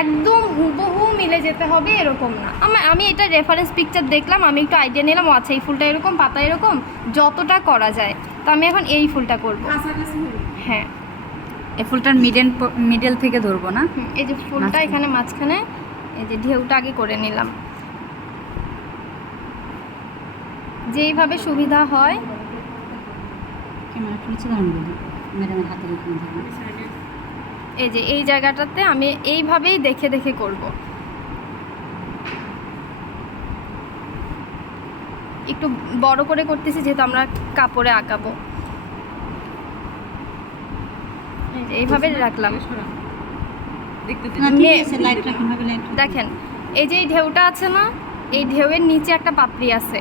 একদম হুবহু মিলে যেতে হবে এরকম না। আমি এটা রেফারেন্স পিকচার দেখলাম, আমি একটু আইডিয়া নিলাম, ও আচ্ছা এই ফুলটা এরকম, পাতা এরকম, যতটা করা যায়। তো আমি এখন এই ফুলটা করব। হ্যাঁ, এই ফুলটার মিডল থেকে ধরবো না? এই যে ফুলটা এখানে মাঝখানে, এই যে ঢেউটা আগে করে নিলাম, যেইভাবে সুবিধা হয়। এই যে এই জায়গাটাতে আমি এইভাবেই দেখে দেখে করব। একটু বড় করে করতেছি যেহেতু আমরা কাপড়ে আঁকাবো। এই যে এইভাবে রাখলাম। দেখেন এই যে এই ঢেউটা আছে না, এই ঢেউয়ের নিচে একটা পাপড়ি আছে,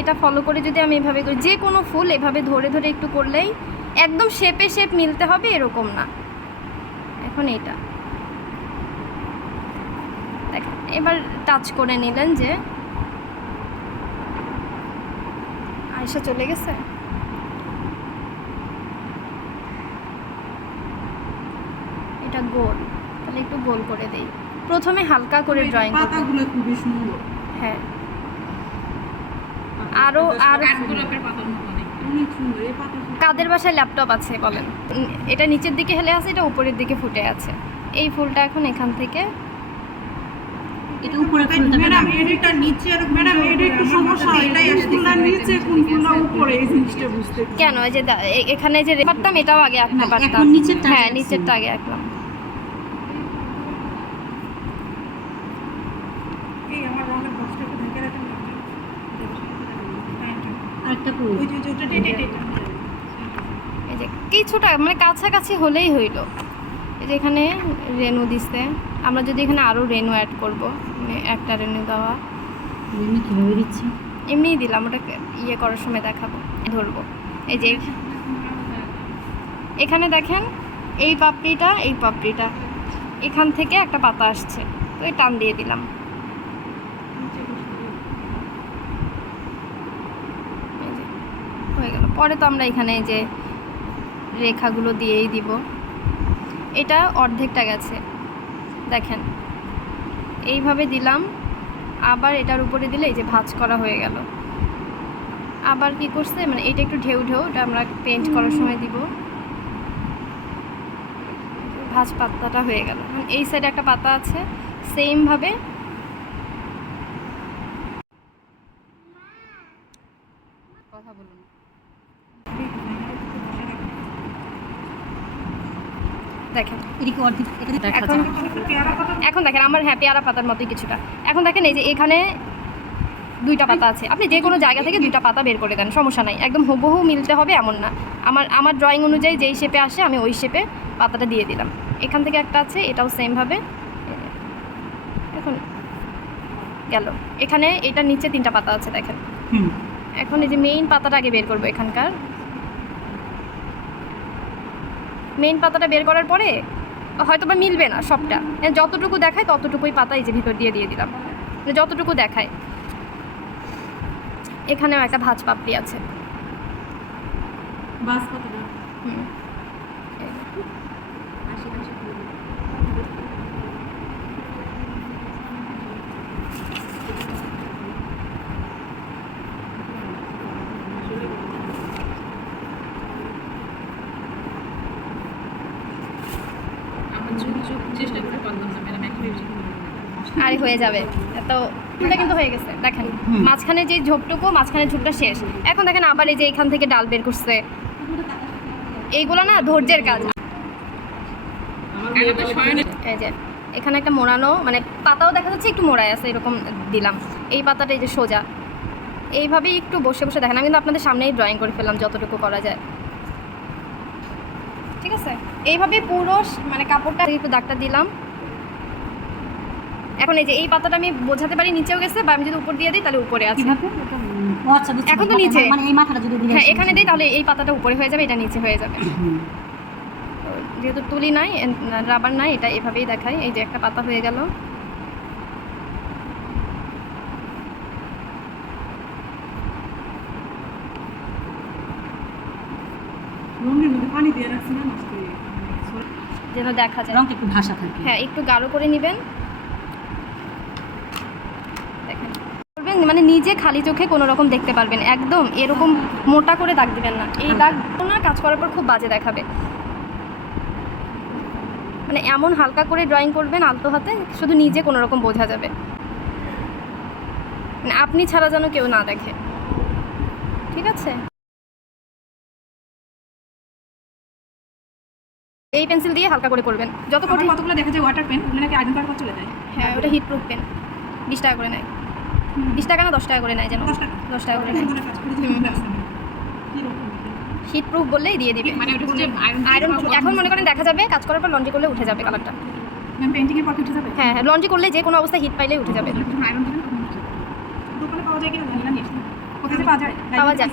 এটা ফলো করে যদি আমি এভাবে করি, যে কোনো ফুল এভাবে ধরে ধরে একটু করলেই একদম শেপে শেপ মিলতে হবে এরকম না। এখন এটা দেখেন, এবার টাচ করে নিলেন যে আয়শা চলে গেছে। এটা গোল, তাহলে একটু গোল করে দেই। প্রথমে হালকা করে ড্রয়িং করব। পাতাগুলো খুবই সুন্দর। হ্যাঁ, আরো গোলাপের পাতার মতো অনেক সুন্দর এই পাতা। কাদের বাসায় ল্যাপটপ আছে বলেন? এটা নিচের দিকে হেলে আছে, এটা উপরের দিকে ফুটে আছে। এই ফুলটা এখন এখান থেকে, এটা উপরে ফুলটা ম্যাডাম এডিটর নিচে আর ম্যাডাম এটা একটু সমস্যা, এটাই ফুলটা নিচে কোন ফুলটা উপরে এই জিনিসটা বুঝতে কেন এই যে এখানে যে পারতাম এটাও আগে আঁকতে পারতাম। হ্যাঁ, নিচেরটা আগে আঁকলাম। এই আমার রঙের বক্সটাকে ঢেকে রাখেন আরেকটা ফুল ওই যে ওটা টেটে এই যে কিছুটা মানে কাছাকাছি হলেই হইলো। এই যে এখানে রেনু দিছে, আমরা যদি এখানে আরও রেনু অ্যাড করব, মানে একটা রেনু দেওয়া। আমি কীভাবে দিচ্ছি? এমনিই দিলাম, ওটাকে ইয়ে করার সময় দেখাবো, ধরবো। এই যে এখানে দেখেন এই পাপড়িটা এখান থেকে একটা পাতা আসছে, তো এই টান দিয়ে দিলাম। এই যে হয়ে গেল। পরে তো আমরা এখানে এই যে রেখাগুলো দিয়েই দিব। এটা অর্ধেকটা গেছে দেখেন, এইভাবে দিলাম, আবার এটার উপরে দিলে এই যে ভাঁজ করা হয়ে গেল। আবার কি করছে, মানে এটা একটু ঢেউ এটা আমরা পেন্ট করার সময় দিব। ভাঁজ পাতাটা হয়ে গেল। এই সাইডে একটা পাতা আছে, সেমভাবে কথা বলুন। দেখেন এদিকে অর্ধেক এখন দেখেন আমার পেয়ারা পাতার মতোই কিছুটা। এখন দেখেন এই যে এখানে দুইটা পাতা আছে, আপনি যে কোনো জায়গা থেকে দুইটা পাতা বের করে দেন, সমস্যা নাই। একদম হুবহু মিলতে হবে এমন না। আমার ড্রয়িং অনুযায়ী যেই শেপে আসে আমি ওই শেপে পাতাটা দিয়ে দিলাম। এখান থেকে একটা আছে, এটাও সেমভাবে। এখন গেল, এখানে এটার নিচে তিনটা পাতা আছে দেখেন। এখন এই যে মেইন পাতাটা আগে বের করবো। এখানকার মেইন পাতাটা বের করার পরে হয়তো বা মিলবে না সবটা, যতটুকু দেখায় ততটুকুই পাতা এই যে ভিতর দিয়ে দিলাম, যতটুকু দেখায়। এখানেও একটা ভাঁজ পাপড়ি আছে। বাস কতটা চেষ্টা করতে পারলাম না ম্যাডাম, আর হয়ে যাবে। তো ফুলটা কিন্তু হয়ে গেছে দেখেন, মাঝখানে যে ঝোপটুকু, মাঝখানে ঝোপটা শেষ। এখন দেখেন আবার এই যে এখান থেকে ডাল বের করছে, এইগুলো না ধৈর্যের কাজ। এই যে এখানে একটা মোড়ানো, মানে পাতাও দেখা যাচ্ছে একটু মোড়ায় আছে, এরকম দিলাম। এই পাতাটা এই যে সোজা, এইভাবেই একটু বসে বসে দেখেন। আমি কিন্তু আপনাদের সামনেই ড্রয়িং করে ফেললাম যতটুকু করা যায়, ঠিক আছে? এইভাবে পুরো মানে কাপড়টা একটু দাগটা দিলাম। এখন এই যে এই পাতাটা আমি বোঝাতে পারি নিচেও গেছে, বা আমি যদি উপর দিয়ে দিই তাহলে উপরে আছে। এখন তো নিচে, মানে এই মাথাটা যদি দিই, হ্যাঁ এখানে দিই তাহলে এই পাতাটা উপরে হয়ে যাবে, এটা নিচে হয়ে যাবে। যেহেতু তুলি নাই, রাবার নাই, এটা এভাবেই দেখাই। এই যে একটা পাতা হয়ে গেল। রঙের মধ্যে পানি দিয়ে রাখছি না, নষ্ট হয়ে যেন দেখা যায়। রংটা একটু ভাষা থাকে। হ্যাঁ, একটু গাঢ় করে নেবেন। দেখেন করবেন মানে নিজে খালি চোখে কোনো রকম দেখতে পারবেন, একদম এরকম মোটা করে দাগ দিবেন না। এই দাগ না কাজ করার পর খুব বাজে দেখাবে। মানে এমন হালকা করে ড্রয়িং করবেন আলতো হাতে, শুধু নিজে কোনো রকম বোঝা যাবে, মানে আপনি ছাড়া যেন কেউ না দেখে। ঠিক আছে, এই পেন্সিল দিয়ে হালকা করে করবেন। যত আবার কঠিন, কতগুলো দেখা যায় ওয়াটার পেন, ওগুলো নাকি আয়রন করার পর চলে যায়। হ্যাঁ ওটা হিট প্রুফ পেন, 20 টাকা করে নেয়। 20 টাকা না 10 টাকা করে নেয় যেন, 10 টাকা 10 টাকা করে নেয়। সুন্দর কাজ করে যে আছে না কি রকম হিট প্রুফ বললেই দিয়ে দিবে। মানে ওটা হচ্ছে আয়রন এখন মনে করেন দেখা যাবে, কাজ করার পর লন্ড্রি করলে উঠে যাবে কালারটা। ম্যাম পেইন্টিং এর পর উঠে যাবে। হ্যাঁ হ্যাঁ, লন্ড্রি করলে যে কোনো অবস্থায় হিট পাইলে উঠে যাবে। যখন আয়রন দিবেন তখন উঠে যাবে। দোকানে পাওয়া যায় কিনা জানি না, নিয়ে আসতে হবে। কোথায় পাওয়া যায়? পাওয়া যায়।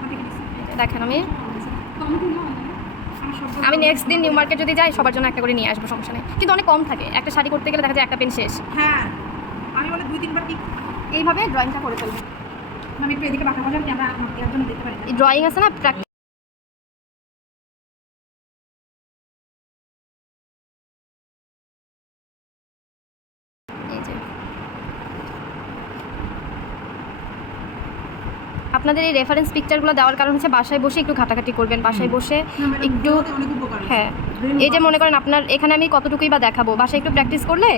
কোথায় গেছে? দেখেন আমি কম দিন না আমার সব আমি নেক্সট দিন নিউ মার্কেট যদি যাই সবার জন্য একটা করে নিয়ে আসবো, সমস্যা নেই। কিন্তু অনেক কম থাকে, একটা শাড়ি করতে গেলে দেখা যায় একটা পেন শেষ। হ্যাঁ আমি বলে 2-3 বার কি এইভাবে ড্রয়িংটা করে ফেলবো। আমি একটু এদিকে বাঁকা বাজার ক্যামেরা আমাকে একজন দিতে পারি। এই ড্রয়িং আছে না প্র্যাকটিস, এই যে আপনাদের এই রেফারেন্স পিকচারগুলো দেওয়ার কারণ হচ্ছে বাসায় বসে একটু ঘাটাঘাটি করবেন, বাসায় বসে একটু, অনেক উপকার। হ্যাঁ এই যে মনে করেন আপনার এখানে আমি কতটুকুই বা দেখাবো, বাসায় একটু প্র্যাকটিস করলে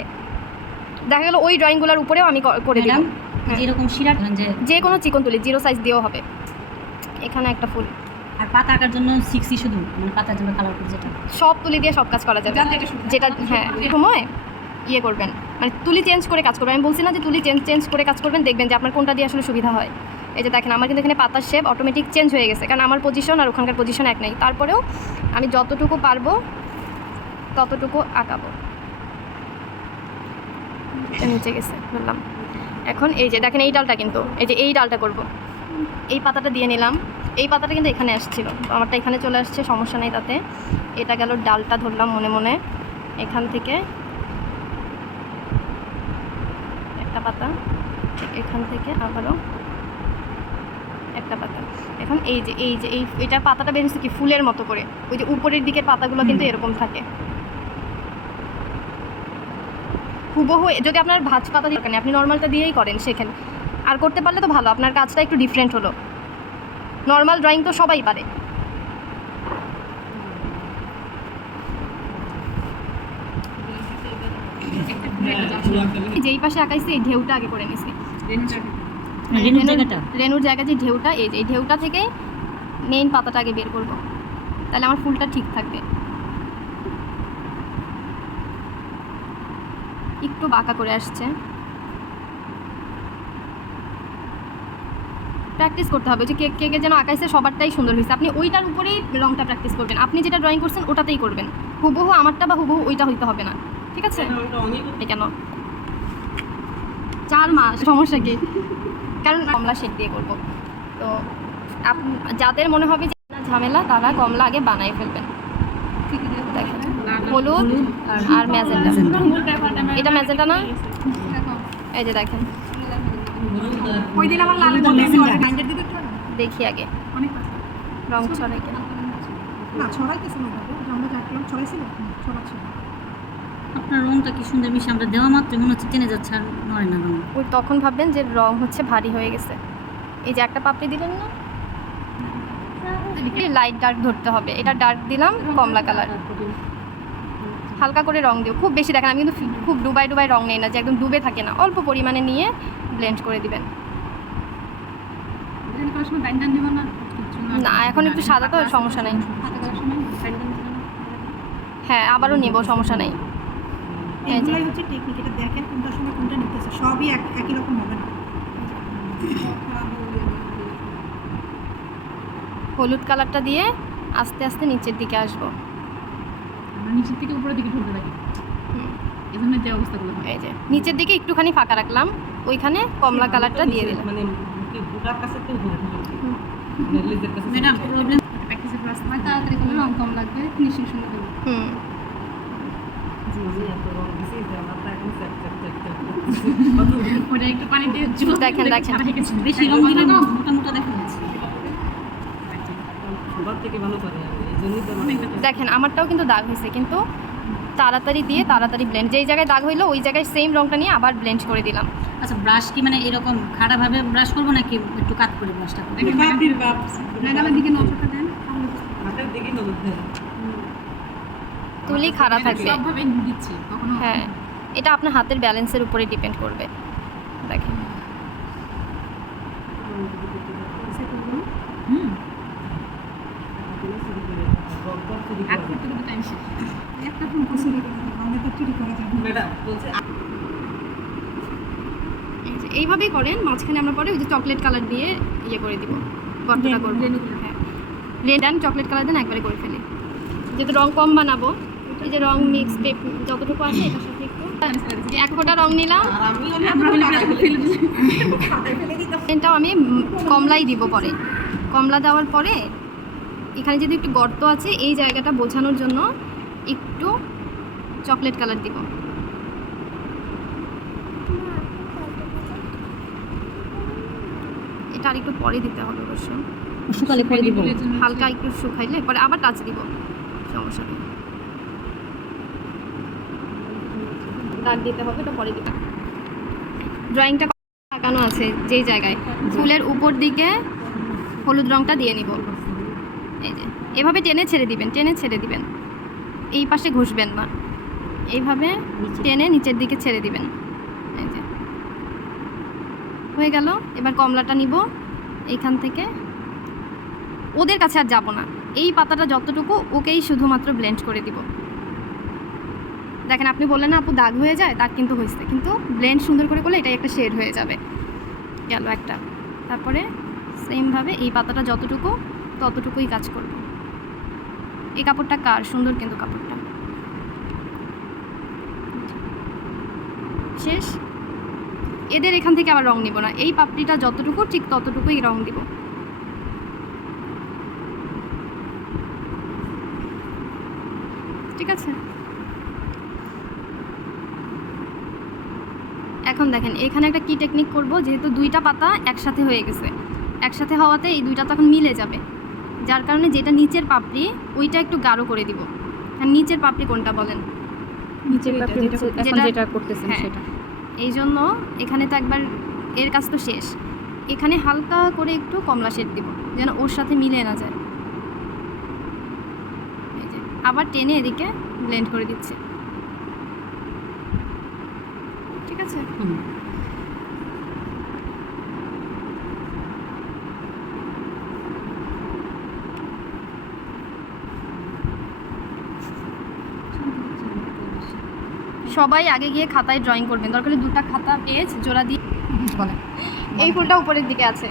দেখা গেল ওই ড্রয়িংগুলোর উপরেও আমি করে দিলাম। ম্যাডাম যেরকম শিরা যে যে কোনো চিকন তুলি 0 সাইজ দিয়েও হবে। এখানে একটা ফুল, আর পাতা আঁকার জন্য 6 শুধু মানে পাতার জন্য কালার করে যেটা সব তুলি দিয়ে সব কাজ করা যাবে। যাতে এটা সুবিধা। যেটা হ্যাঁ সময় ইয়ে করবেন, মানে তুলি চেঞ্জ করে কাজ করবেন। আমি বলছি না যে তুলি চেঞ্জ করে কাজ করবেন, দেখবেন যে আপনার কোনটা দিয়ে আসলে সুবিধা হয়। এই যে দেখেন আমার কিন্তু এখানে পাতার শেপ অটোমেটিক চেঞ্জ হয়ে গেছে, কারণ আমার পজিশন আর ওখানকার পজিশন এক নেই। তারপরেও আমি যতটুকু পারবো ততটুকু আঁকাবো। এটা নিচে গেছে বললাম। এখন এই যে দেখেন এই ডালটা, কিন্তু এই যে এই ডালটা করব, এই পাতাটা দিয়ে নিলাম। এই পাতাটা কিন্তু এখানে আসছিল, আমারটা এখানে চলে আসছে, সমস্যা নেই তাতে। এটা গেল ডালটা, ধরলাম মনে মনে এখান থেকে একটা পাতা, এখান থেকে আবারও একটা পাতা। এখন এই যে এটা পাতাটা বের হচ্ছে কি ফুলের মতো করে, ওই যে উপরের দিকের পাতাগুলো কিন্তু এরকম থাকে হুবহু। যদি আপনার ভাঁজ পাতা দিয়ে আপনি নর্মালটা দিয়েই করেন সেখানে, আর করতে পারলে তো ভালো, আপনার কাজটা একটু ডিফারেন্ট হলো। নর্মাল ড্রয়িং তো সবাই পারে। যেই পাশে আঁকাইছি এই ঢেউটা আগে করে নিছি, রেনুর জায়গাটা রেনুর জায়গা যে ঢেউটা, এই যে এই ঢেউটা থেকে মেইন পাতাটা আগে বের করব, তাহলে আমার ফুলটা ঠিক থাকবে। একটু বাঁকা করে আসছে, প্র্যাকটিস করতে হবে। যে কে যেন আঁকাইছে সবারটাই সুন্দর হয়েছে, আপনি ওইটার উপরেই রংটা প্র্যাকটিস করবেন। আপনি যেটা ড্রয়িং করছেন ওটাতেই করবেন, হুবহু আমারটা বা হুবহু ওইটা হইতে হবে না, ঠিক আছে? কেন 4 মাস সমস্যা কি, কারণ কমলা শেড দিয়ে করব। তো যাদের মনে হবে যে ঝামেলা তারা কমলা আগে বানাই ফেলবেন। দেখেন হলুদ আর ম্যাজেন্টা, এটা ম্যাজেন্টা না, এই যে দেখেন ওই দিন আমার লাল বলে আমি অর্ডার 900 দিতে পারবো। দেখি আগে অনেক রং ছড়াই কেন। না ছড়াইতেছে না বাবু, আমরা যাচ্ছিলাম ছড়াইছিল, ছড়াচ্ছিল। আপনার রংটা কি সুন্দর মিশে, আমরা দেওয়া মাত্র মনে হচ্ছে টেনে যাচ্ছে আর নড়ে না রং। ওই তখন ভাববেন যে রং হচ্ছে ভারী হয়ে গেছে। এই যে একটা পাপড়ি দিলেন না, লাইট ডার্ক ধরতে হবে। এটা ডার্ক দিলাম কমলা কালার, হালকা করে রং দিও, খুব বেশি দেখেন। আমি কিন্তু খুব ডুবাই রং নেই না, যে একদম ডুবে থাকে না, অল্প পরিমাণে নিয়ে ব্লেন্ড করে দিবেন। না এখন একটু সাদা তো সমস্যা নেই, হ্যাঁ আবারও নিব, সমস্যা নেই। এইগুলাই হচ্ছে টেকনিক, এটা দেখেন কোনটা সময় কোনটা নিতেছে, সবই একই রকম হবে না। হলুদ কালারটা দিয়ে আস্তে আস্তে নিচের দিকে আসবো, নিচের থেকে উপরের দিকে ঢুকতে থাকি, এই জন্য যে অবস্থাগুলো হয়। এই যে নিচের দিকে একটুখানি ফাঁকা রাখলাম, ওইখানে কমলা কালারটা দিয়ে দিলাম। মানে কি বুটার কাছে তো ধরে লেজের কাছে ম্যাডাম প্রবলেম প্র্যাকটিসের ক্লাস হয়, তাড়াতাড়ি করলে রং কম লাগবে, ফিনিশিং সুন্দর হবে। হুম জি এত রং দিছি যে আমার তা এখন চেক ওটা একটু পানি দিয়ে দেখেন বেশি রং দিলে না মোটা মোটা দেখা যাচ্ছে। সবার থেকে ভালো করে এই জন্যই তো দেখেন আমারটাও কিন্তু দাগ হয়েছে, কিন্তু তাড়াতাড়ি দিয়ে তাড়াতাড়ি ব্লেন্ড, যেই জায়গায় দাগ হইলো ওই জায়গায় সেম রঙটা নিয়ে আবার ব্লেন্ড করে দিলাম। আচ্ছা ব্রাশ কি মানে এরকম খাড়াভাবে ব্রাশ করবো নাকি একটু কাট করে ব্রাশটা করবো? বাপরির বাপ নাগালের দিকে নজরটা দেন, হাতের দিকে নজর দেন। তুলি খাড়া থাকবে। সবভাবে দিচ্ছি কখনো হ্যাঁ, এটা আপনার হাতের ব্যালেন্সের উপরে ডিপেন্ড করবে। দেখেন হুম এক করতে করতে টাইম শেষ। একটা ফোন করে চুরি করে দেবো, আমি তো চুরি করা যাবে না। ম্যাডাম বলছে এই যে এইভাবেই করেন, মাঝখানে আমরা পরে ওই যে চকলেট কালার দিয়ে ইয়ে করে দিব, গর্তটা করবো। হ্যাঁ, রেড অ্যান্ড চকলেট কালার দেন একবারে করে ফেলি, যেহেতু রং কম বানাবো। এই যে রং মিক্স টেপ যতটুকু আছে এটার সাথে একটু এক ফোঁটা রং নিলাম। আর আমি হলে এটাও আমি কমলাই দিব পরে। কমলা দেওয়ার পরে এখানে যদি একটু গর্ত আছে এই জায়গাটা বোঝানোর জন্য একটু চকলেট কালার দিব। এটা আর একটু পরে দিতে হবে অবশ্য, শুকালে করে দিব। হালকা একটু শুকাইলে পরে আবার টাচ দিব, সমস্যা নেই। দাগ দিতে হবে, এটা পরে দিব। ড্রয়িংটা আঁকানো আছে যেই জায়গায়, ফুলের উপর দিকে হলুদ রঙটা দিয়ে নিব। এই যে এভাবে টেনে ছেড়ে দিবেন, টেনে ছেড়ে দিবেন, এই পাশে ঘষবেন না, এইভাবে টেনে নিচের দিকে ছেড়ে দিবেন। এই যে হয়ে গেল। এবার কমলাটা নিব এইখান থেকে, ওদের কাছে আর যাব না, এই পাতাটা যতটুকু ওকেই শুধুমাত্র ব্লেন্ড করে দিব। দেখেন আপনি বললেন না আপু দাগ হয়ে যায়, দাগ কিন্তু হয়েছে, কিন্তু ব্লেন্ড সুন্দর করে করলে এটাই একটা শেড হয়ে যাবে। গেল একটা। তারপরে সেমভাবে এই পাতাটা যতটুকু ততটুকুই কাজ করব। এই কাপড়টা কার সুন্দর, কিন্তু কাপড়টা শেষ। এদের এখান থেকে আবার রং নিব না, এই পাপড়িটা যতটুকু ঠিক ততটুকুই রং দিব। ঠিক আছে, এখন দেখেন এখানে একটা কি টেকনিক করব, যেহেতু দুইটা পাতা একসাথে হয়ে গেছে, একসাথে হওয়াতে এই দুইটা তখন মিলে যাবে, যার কারণে যেটা নিচের পাপড়ি ওইটা একটু গাঢ় করে দিব। আর নিচের পাপড়ি কোনটা বলেন? নিচের পাপড়ি হচ্ছে এখন যেটা- যেটা করতেছেন হ্যাঁ। সেটা। এই জন্য এখানে তো একবার এর কাজ তো শেষ, এখানে হালকা করে একটু কমলা শেড দিব যেন ওর সাথে মিলে না যায়। এই যে আবার টেনে এদিকে ব্লেন্ড করে দিচ্ছি। ঠিক আছে, হুম। সবাই আগে গিয়ে খাতায় ড্রয়িং করবেন, দরকার হলে দুটো খাতা পেজ জোড়া দিয়ে। বলে এই ফুলটা উপরের দিকে আছে,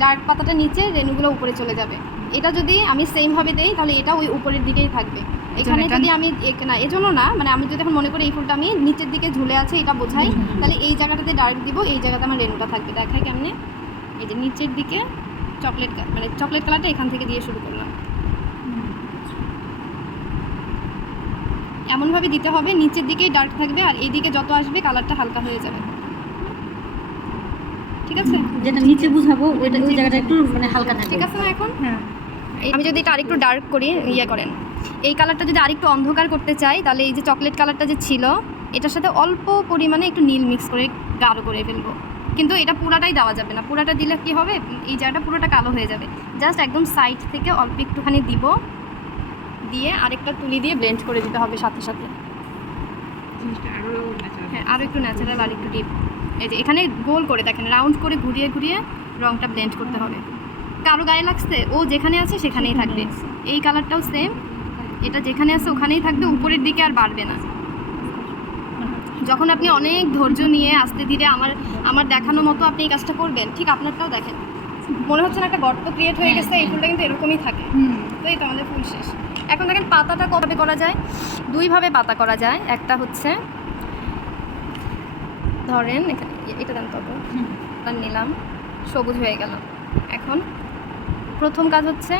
ডার্ক পাতাটা নিচে, রেণুগুলো উপরে চলে যাবে। এটা যদি আমি সেমভাবে দেই তাহলে এটা ওই উপরের দিকেই থাকবে। এখানে যদি আমি না এজন্য না, মানে আমি যদি এখন মনে করি এই ফুলটা আমি নিচের দিকে ঝুলে আছে এটা বোঝাই, তাহলে এই জায়গাটাতে ডার্ক দিব, এই জায়গাতে আমার রেণুটা থাকবে। দেখাই কেমনে, এই যে নিচের দিকে চকলেট মানে চকলেট কালারটা এখান থেকে দিয়ে শুরু করলাম। এমনভাবে দিতে হবে নিচের দিকেই ডার্ক থাকবে আর এইদিকে যত আসবে কালারটা হালকা হয়ে যাবে। ঠিক আছে, যেটা নিচে বুঝাবো ওইটা ওই জায়গাটা একটু মানে হালকা থাকে। ঠিক আছে না এখন? হ্যাঁ আমি যদি এটা আরেকটু ডার্ক করি, ইয়ে করেন, এই কালারটা যদি আরেকটু অন্ধকার করতে চাই তাহলে এই যে চকলেট কালারটা যে ছিল এটার সাথে অল্প পরিমাণে একটু নীল মিক্স করে গাঢ় করে ফেলবো। কিন্তু এটা পুরাটাই দেওয়া যাবে না, পুরাটা দিলে কি হবে, এই জায়গাটা পুরোটা কালো হয়ে যাবে। জাস্ট একদম সাইড থেকে অল্প একটুখানি দিব, দিয়ে আরেকটা তুলি দিয়ে ব্লেন্ড করে দিতে হবে সাথে সাথে। জিনিসটা আরো ন্যাচারাল। হ্যাঁ, আরও একটু ন্যাচারাল আর একটু ডিপ। এই যে এখানে গোল করে দেখেন, রাউন্ড করে ঘুরিয়ে ঘুরিয়ে রঙটা ব্লেন্ড করতে হবে। কারো গায়ে লাগছে ও যেখানে আছে সেখানেই থাকবে। এই কালারটাও সেম, এটা যেখানে আছে ওখানেই থাকবে, উপরের দিকে আর বাড়বে না। যখন আপনি অনেক ধৈর্য নিয়ে আস্তে ধীরে আমার দেখানো মতো আপনি এই কাজটা করবেন, ঠিক আপনারটাও দেখেন মনে হচ্ছে না একটা গর্ত ক্রিয়েট হয়ে গেছে, এই ফুলটা কিন্তু এরকমই থাকে। তো এই তো আমাদের ফুল শেষ। এখন দেখেন পাতাটা কবে করা যায়, দুইভাবে পাতা করা যায়। একটা হচ্ছে ধরেন এখানে এটা দেন, তত নিলাম, সবুজ হয়ে গেল। এখন প্রথম কাজ হচ্ছে,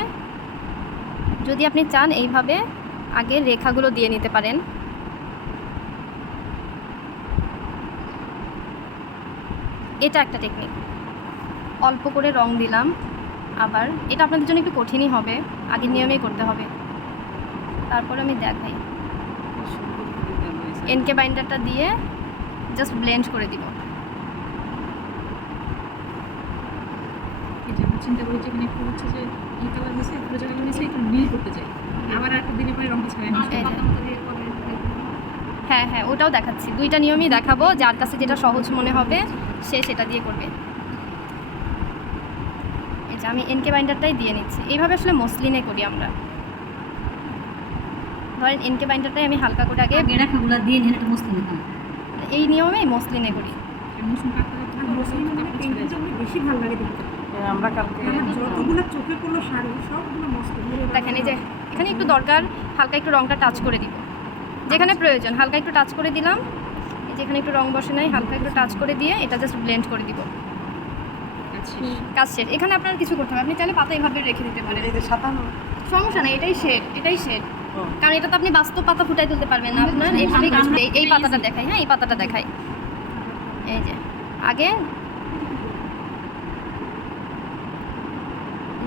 যদি আপনি চান এইভাবে আগে রেখাগুলো দিয়ে নিতে পারেন। এটা একটা টেকনিক, অল্প করে রং দিলাম। আবার এটা আপনাদের জন্য একটু কঠিনই হবে, আগের নিয়মেই করতে হবে। তারপরে আমি দেখাই। এনকে বাইন্ডারটা দিয়ে জাস্ট ব্লেন্ড করে দিব। এটা আমরা চিন্তা করি যে এখানে একটু হচ্ছে যে এই কালার নিচে একটু জায়গা নিচে একটু নীল করতে চাই, আবার একটা দিনে পরে রঙটা ছাড়া এই যে। হ্যাঁ হ্যাঁ, ওটাও দেখাচ্ছি, দুইটা নিয়মই দেখাবো, যার কাছে যেটা সহজ মনে হবে সে সেটা দিয়ে করবে। এই যে আমি এনকে বাইন্ডারটাই দিয়ে নিচ্ছি। এইভাবে আসলে মসলিনে করি আমরা। ধরেন এনকে বাইন্ডারটাই আমি হালকা করে আগে আগে রাখাগুলো দিয়ে নিয়ে এটা মুসলিম হয়। এই নিয়মে মসলিনে করি। মৌসুম কাটতে আর মসলিন পেন্টিংগুলো বেশি ভালো লাগে দেখতে। আমরা কালকে আমার যতগুলো চোখে পড়লো শাড়ি সবগুলো মসলিন। দেখেন এই যে এখানে একটু দরকার, হালকা একটু রঙটা টাচ করে দিব, যেখানে প্রয়োজন হালকা একটু টাচ করে দিলাম। এই যে এখানে একটু রং বসে নাই, হালকা একটু টাচ করে দিয়ে এটা জাস্ট ব্লেন্ড করে দিব। কাজ শেষ। এখানে আপনার কিছু করতে হবে, আপনি চাইলে পাতা এইভাবে রেখে দিতে পারেন, এই যে সাতানো সমস্যা নেই, এটাই শেড, এটাই শেড। কারণ এটা তো আপনি বাস্তব পাতা ফুটাই তুলতে পারবেন না, আপনার এইভাবে এই পাতাটা দেখাই। হ্যাঁ, এই পাতাটা দেখাই। এই যে আগে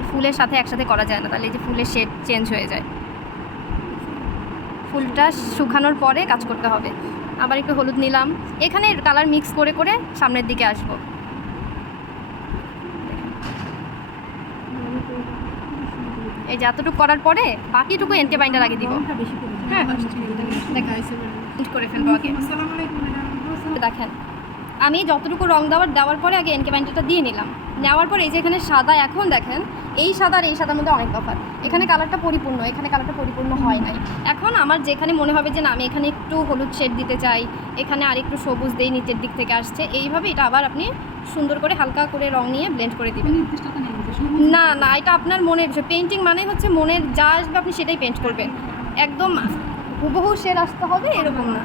ফুলের সাথে একসাথে করা যায় না, তাহলে এই যে ফুলের শেড চেঞ্জ হয়ে যায়। ফুলটা শুকানোর পরে কাজ করতে হবে। আবার একটু হলুদ নিলাম, এখানে কালার মিক্স করে করে সামনের দিকে আসবো। এই যে এতটুকু করার পরে বাকিটুকু এনকে বাইন্ডার আগে দিব। রংটা বেশি করে। হ্যাঁ, করে ফেলবো আগে। আসসালামু আলাইকুম ম্যাডাম। দেখেন আমি যতটুকু রং দেওয়ার পরে আগে এনকে বাইন্ডারটা দিয়ে নিলাম। নেওয়ার পরে এই যে এখানে সাদা, এখন দেখেন এই সাদা আর এই সাদার মধ্যে অনেক তফাৎ। এখানে কালারটা পরিপূর্ণ, এখানে কালারটা পরিপূর্ণ হয় নাই। এখন আমার যেখানে মনে হবে যে না আমি এখানে একটু হলুদ শেড দিতে চাই, এখানে আর একটু সবুজ দেই, নিচের দিক থেকে আসছে, এইভাবে এটা আবার আপনি সুন্দর করে হালকা করে রং নিয়ে ব্লেন্ড করে দিবেন। নির্দিষ্টতা নেই যে না না, এটা আপনার মনের বিষয়। পেন্টিং মানে হচ্ছে মনের যা আসবে আপনি সেটাই পেন্ট করবেন, একদম হুবহু শেড আসতে হবে এরকম না।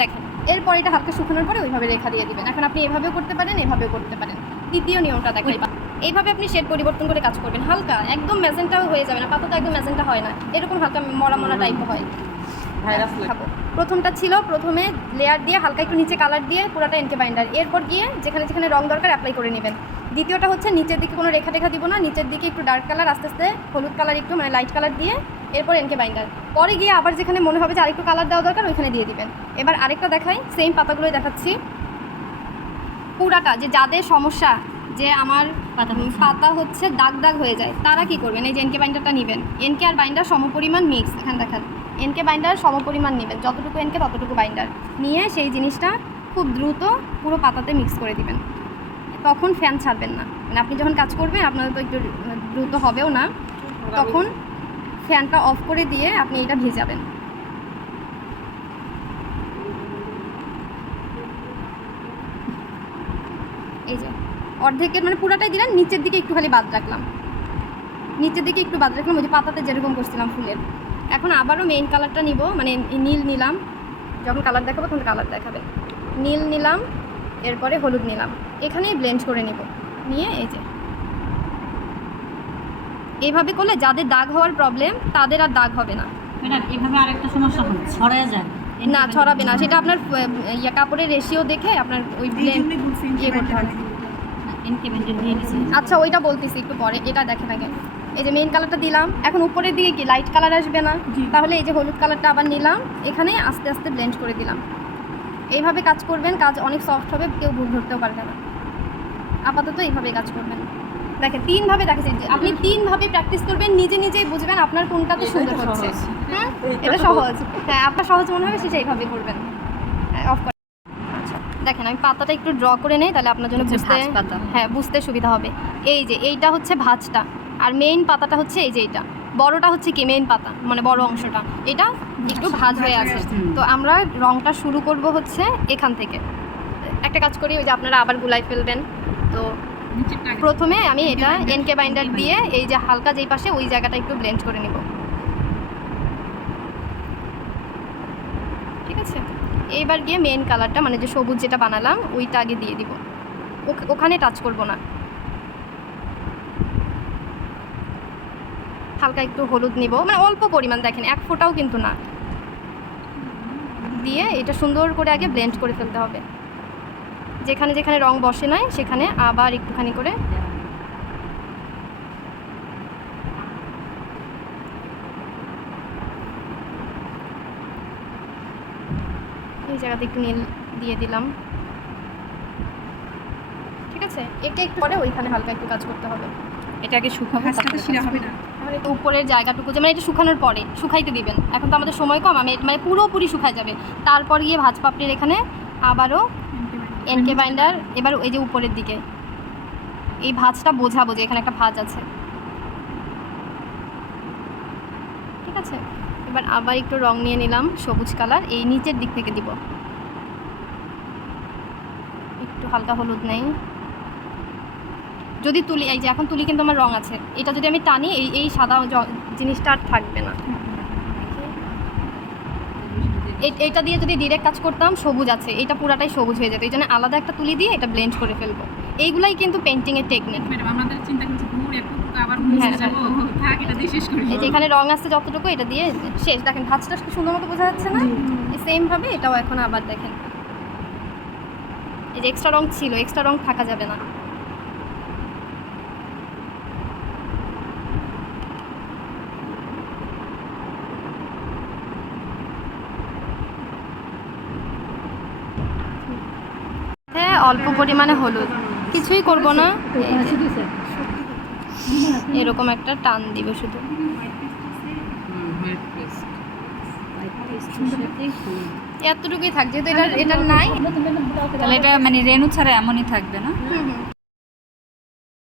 দেখেন এরপর এটা হালকা শুকানোর পরে ওইভাবে রেখা দিয়ে দিবেন। এখন আপনি এভাবেও করতে পারেন, এভাবেও করতে পারেন। দ্বিতীয় নিয়মটা দেখাই, এইভাবে আপনি শেড পরিবর্তন করে কাজ করবেন। হালকা একদম ম্যাজেন্টাও হয়ে যাবে না, পাতা তো একদম ম্যাজেন্টা হয় না, এরকম হালকা মরা মরা টাইপ হয়। ভাইরাস খাবো। প্রথমটা ছিল প্রথমে লেয়ার দিয়ে হালকা একটু নিচে কালার দিয়ে পুরোটা এনকে বাইন্ডার, এরপর গিয়ে যেখানে যেখানে রং দরকার অ্যাপ্লাই করে নেবেন। দ্বিতীয়টা হচ্ছে নিচের দিকে কোনো রেখা টেখা দিব না, নিচের দিকে একটু ডার্ক কালার, আস্তে আস্তে হলুদ কালার একটু মানে লাইট কালার দিয়ে এরপর এনকে বাইন্ডার। পরে গিয়ে আবার যেখানে মনে হবে যে আরেকটু কালার দেওয়া দরকার ওইখানে দিয়ে দিবেন। এবার আরেকটা দেখাই, সেম পাতাগুলোই দেখাচ্ছি। পুরাটা যে যাদের সমস্যা যে আমার পাতা হচ্ছে দাগ দাগ হয়ে যায়, তারা কি করবেন, এই যে এনকে বাইন্ডারটা নেবেন। এনকে আর বাইন্ডার সমপরিমাণ মিক্স, এখানে দেখান এনকে বাইন্ডার সমপরিমাণ নেবেন, যতটুকু এনকে ততটুকু বাইন্ডার নিয়ে সেই জিনিসটা খুব দ্রুত পুরো পাতাতে মিক্স করে দিবেন। তখন ফ্যান ছাড়বেন না, মানে আপনি যখন কাজ করবেন আপনাদের তো একটু দ্রুত হবেও না, তখন ফ্যানটা অফ করে দিয়ে আপনি এটা ভেজাবেন। এই যে অর্ধেকের মানে পুরাটাই দিলেন, নিচের দিকে একটু খালি বাদ রাখলাম, নিচের দিকে একটু বাদ রাখলাম ওই যে পাতাতে যেরকম করছিলাম ফুলের। এখন আবারও মেইন কালারটা নিব, মানে নীল নিলাম, যখন কালার দেখাবো তখন কালার দেখাবে। নীল নিলাম, এরপরে হলুদ নিলাম, এখানেই ব্লেন্ড করে নিব। নিয়ে এই যে এইভাবে করলে যাদের দাগ হওয়ার প্রবলেম তাদের আর দাগ হবে না। ম্যাডাম এভাবে আরেকটা সমস্যা হয়, ছড়ায় যায় না ছড়াবে না, সেটা আপনার কাপড়ের রেশিও দেখে আপনার ওই ব্লেন্ড ইয়ে করতে হবে। এনকে বাইন্ডার দিয়ে নিছি। আচ্ছা ওইটা বলতেছি একটু পরে, এটা দেখেন আগে। এই যে মেইন কালারটা দিলাম, এখন উপরের দিকে কি লাইট কালার আসবে না, তাহলে এই যে হলুদ কালারটা আবার নিলাম, এখানে আস্তে আস্তে ব্লেন্ড করে দিলাম। এইভাবে কাজ করবেন, কাজ অনেক সফট হবে, কেউ ভুল ধরতেও পারবে না। আপাতত এইভাবে কাজ করবেন। দেখেন তিনভাবে দেখেছি, আপনি তিনভাবে প্র্যাকটিস করবেন, নিজে নিজেই বুঝবেন আপনার কোনটাতে সুন্দর হচ্ছে। হ্যাঁ এটা সহজ, হ্যাঁ আপনার সহজ মনে হবে সেটা এইভাবে করবেন। অফ করে আচ্ছা দেখেন আমি পাতাটা একটু ড্র করে নেই, তাহলে আপনার জন্য বুঝতে, ভাঁজ পাতা। হ্যাঁ বুঝতে সুবিধা হবে। এই যে এইটা হচ্ছে ভাঁজটা, আর মেইন পাতাটা হচ্ছে এই যে এইটা, বড়টা হচ্ছে কি মেইন পাতা মানে বড় অংশটা, এটা একটু ভাঁজ হয়ে আছে। তো আমরা রংটা শুরু করব হচ্ছে এখান থেকে। একটা কাজ করি, ওই যে আপনারা আবার গুলাই ফেলবেন। তো প্রথমে আমি এটা এনকে বাইন্ডার দিয়ে এই যে হালকা যেই পাশে ওই জায়গাটা একটু ব্লেন্ড করে নিব, ঠিক আছে। এইবার গিয়ে মেইন কালারটা মানে যে সবুজ যেটা বানালাম ওইটা আগে দিয়ে দিব, ওখানে টাচ করব না। হালকা একটু হলুদ নিব, মানে অল্প পরিমাণ, দেখেন এক ফোঁটাও কিন্তু না, দিয়ে এটা সুন্দর করে আগে ব্লেন্ড করে ফেলতে হবে। যেখানে যেখানে রং বসে নাই সেখানে আবার একটুখানি করে এই জায়গাতে একটু নীল দিয়ে দিলাম, ঠিক আছে। এটা একটু পরে ওইখানে হালকা একটু কাজ করতে হবে। এটাকে শুকাবো, ভাঁজটা তো শিরা হবে না। তাহলে একটু উপরের জায়গাটুকু যে মানে এটা শুকানোর পরে শুকাইতে দিবেন, এখন তো আমাদের সময় কম, আমি মানে পুরোপুরি শুকায় যাবে, তারপর গিয়ে ভাজ পাপড়ির এখানে আবারও এনকে বাইন্ডার, এবার এই যে উপরের দিকে এই ভাঁজটা বোঝাবো যে এখানে একটা ভাঁজ আছে, ঠিক আছে। এবার আবার একটু রং নিয়ে নিলাম সবুজ কালার, এই নিচের দিক থেকে দিব, একটু হালকা হলুদ নেই। যদি তুলি, এই যে এখন তুলি কিন্তু আমার রং আছে, এটা যদি আমি টানি এই সাদা জিনিসটা আর থাকবে না। এইটা দিয়ে যদি ডিরেক্ট কাজ করতাম সবুজ আছে, এটা পুরাটাই সবুজ হয়ে যেত, এই জন্য আলাদা একটা তুলি দিয়ে এটা ব্লেন্ড করে ফেলবো। এইগুলাই কিন্তু পেন্টিংয়ের টেকনিক। ম্যাডাম আমাদের চিন্তা করছি দূর একটু আবার মুছে যাবো, থাক এটা দিয়ে শেষ করি। এই যে এখানে রং আসছে যতটুকু এটা দিয়ে শেষ। দেখেন ভাঁজটা কি সুন্দর মতো বোঝা যাচ্ছে না? এই সেমভাবে এটাও এখন আবার দেখেন, এই যে এক্সট্রা রং ছিল, এক্সট্রা রং থাকা যাবে না। হ্যাঁ, অল্প পরিমাণে হলুদ, কিছুই করব না, এরকম একটা টান দিব শুধু। এতটুকুই থাক, যেহেতু এটা নাই। তাহলে এটা মানে রেনু ছাড়া এমনই থাকবে না? হুম হুম